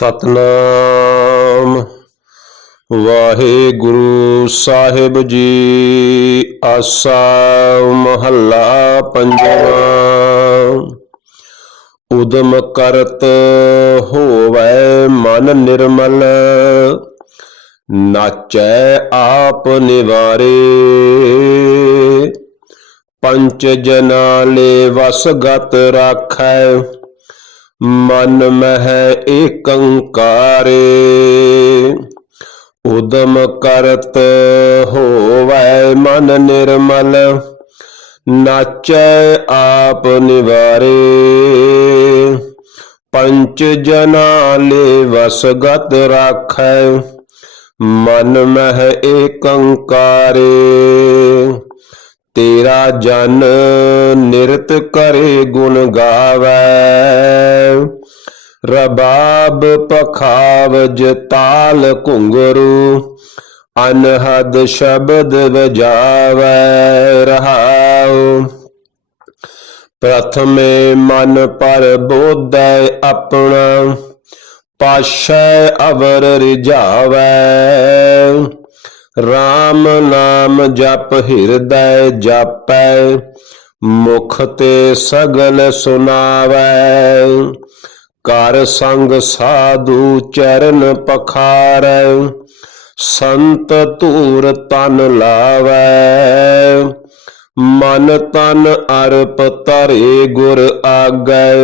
ਸਤਨਾਮ। ਵਾਹਿਗੁਰੂ ਸਾਹਿਬ ਜੀ, ਆਸਾ ਮਹੱਲਾ ਪੰਜਵਾਂ। ਉਦਮ ਕਰਤ ਹੋਵੈ ਮਨ ਨਿਰਮਲ, ਨਾਚੈ ਆਪ ਨਿਵਾਰੇ। ਪੰਚ ਜਨਾ ਲੈ ਵਸ ਗਤ ਰਾਖੈ ਮਨ ਮਹਿ ਏਕੰਕਾਰੇ, ਉਦਮ ਕਰਤ ਹੋਵੈ ਮਨ ਨਿਰਮਲ, ਨਾਚੈ ਆਪ ਨਿਵਾਰੇ। ਪੰਚ ਜਨਾ ਲੈ ਵਸ ਗਤ ਰਾਖੈ, ਮਨ ਮਹਿ ਏਕੰਕਾਰੇ ਤੇਰਾ ਜਨ ਨਿਰਤ ਕਰੇ ਗੁਣ ਗਾਵੈ। ਰਬਾਬ ਪਖਾਵਜ ਤਾਲ ਘੁੰਗਰੂ, ਅਨਹਦ ਸ਼ਬਦ ਵਜਾਵੈ ਰਹਾਉ। ਪ੍ਰਥਮੇ ਮਨ ਪਰ ਬੋਧੈ ਆਪਣਾ, ਪਾਸ਼ੈ ਅਵਰ ਰਿਝਾਵੈ। RAM ਨਾਮ ਜਪ ਹਿਰਦੈ ਜਾਪੈ, ਮੁਖ ਤੇ ਸਗਲ ਸੁਨਾਵੈ। ਕਰ ਸੰਗ ਸਾਧੂ ਚਰਨ ਪਖਾਰੈ, ਸੰਤ ਧੂਰ ਤਨ ਲਾਵੈ। ਮਨ ਤਨ ਅਰਪ ਧਰੇ ਗੁਰ ਆਗੈ,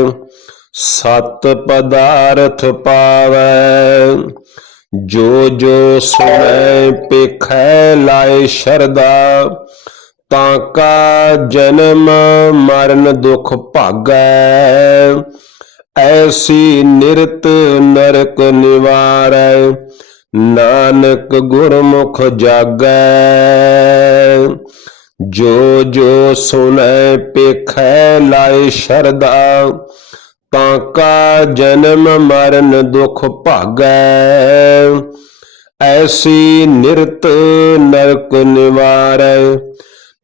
ਸਤ ਪਦਾਰਥ ਪਾਵੈ। ਜੋ ਜੋ ਸੁਣੈ ਪੇਖੈ ਲਾਏ ਸ਼ਰਦਾ ਤਾਂ ਕਾ ਜਨਮ ਮਰਨ ਦੁਖ ਭਾਗੈ। ਐਸੀ ਨਿਰਤ ਨਰਕ ਨਿਵਾਰੈ, ਨਾਨਕ ਗੁਰਮੁਖ ਜਾਗੈ। ਜੋ ਜੋ ਸੁਣੈ ਪੇਖੈ ਲਾਏ ਸ਼ਰਦਾ ਤਾਂ ਕਾ ਜਨਮ ਮਰਨ ਦੁਖ ਭਾਗੈ। ਐਸੀ ਨਿਰਤ ਨਰਕ ਨਿਵਾਰੈ,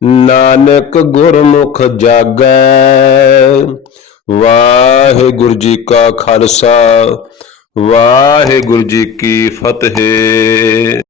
ਨਾਨਕ ਗੁਰਮੁਖ ਜਾਗੈ। ਵਾਹਿਗੁਰੂ ਜੀ ਕਾ ਖਾਲਸਾ, ਵਾਹਿਗੁਰੂ ਜੀ ਕੀ ਫਤਿਹ।